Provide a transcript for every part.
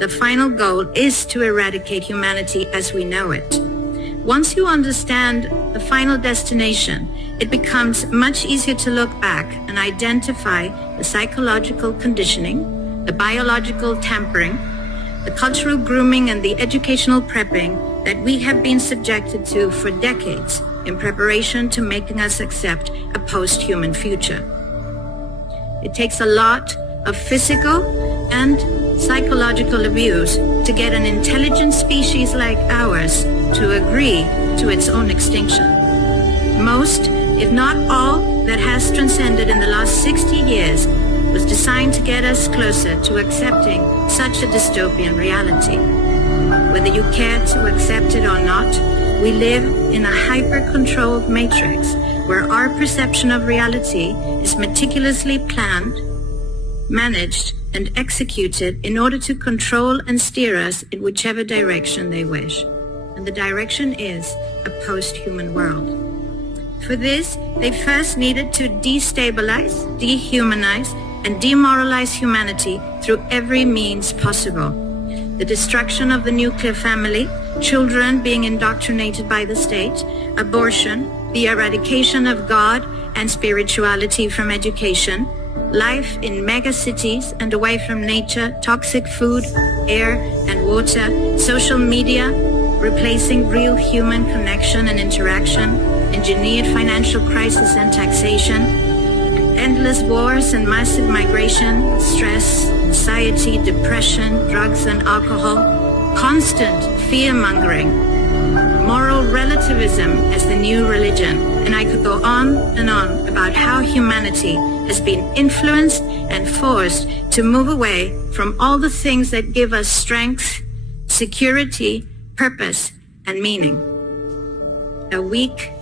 The final goal is to eradicate humanity as we know it. Once you understand the final destination, it becomes much easier to look back and identify the psychological conditioning, the biological tampering, the cultural grooming, and the educational prepping that we have been subjected to for decades in preparation to making us accept a post-human future. It takes a lot of physical and psychological abuse to get an intelligent species like ours to agree to its own extinction. Most, if not all, that has transcended in the last 60 years was designed to get us closer to accepting such a dystopian reality. Whether you care to accept it or not, we live in a hyper-controlled matrix where our perception of reality is meticulously planned, managed, and executed in order to control and steer us in whichever direction they wish. And the direction is a post-human world. For this, they first needed to destabilize, dehumanize, and demoralize humanity through every means possible. The destruction of the nuclear family, children being indoctrinated by the state, abortion, the eradication of God and spirituality from education, life in megacities and away from nature, toxic food, air and water, social media, replacing real human connection and interaction, engineered financial crisis and taxation, endless wars and massive migration, stress, anxiety, depression, drugs and alcohol, constant fear-mongering, moral relativism as the new religion, and I could go on and on about how humanity has been influenced and forced to move away from all the things that give us strength, security, purpose, and meaning. A weak,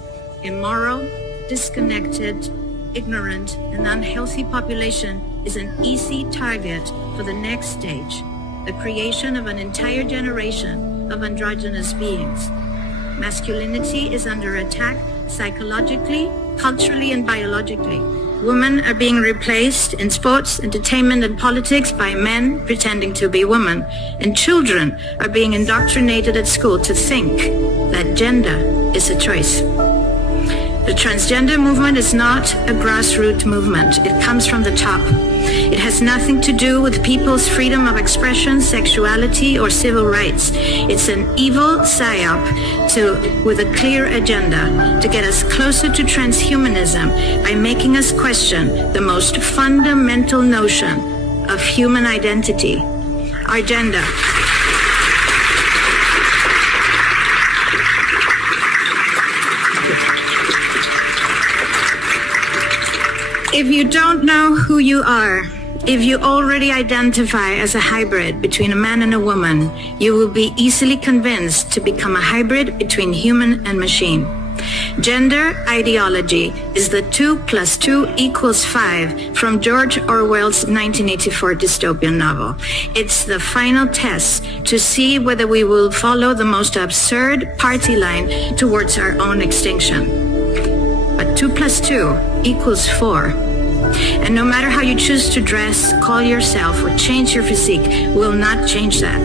immoral, disconnected, ignorant, and unhealthy population is an easy target for the next stage, the creation of an entire generation of androgynous beings. Masculinity is under attack psychologically, culturally, and biologically. Women are being replaced in sports, entertainment, and politics by men pretending to be women, and children are being indoctrinated at school to think that gender is a choice. The transgender movement is not a grassroots movement. It comes from the top. It has nothing to do with people's freedom of expression, sexuality, or civil rights. It's an evil psyop with a clear agenda to get us closer to transhumanism by making us question the most fundamental notion of human identity, our gender. If you don't know who you are, if you already identify as a hybrid between a man and a woman, you will be easily convinced to become a hybrid between human and machine. Gender ideology is the 2 + 2 = 5 from George Orwell's 1984 dystopian novel. It's the final test to see whether we will follow the most absurd party line towards our own extinction. But 2 + 2 = 4. And no matter how you choose to dress, call yourself, or change your physique, will not change that.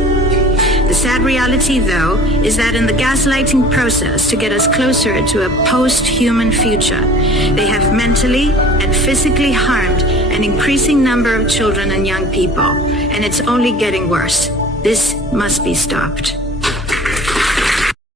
The sad reality, though, is that in the gaslighting process to get us closer to a post-human future, they have mentally and physically harmed an increasing number of children and young people, and it's only getting worse. This must be stopped.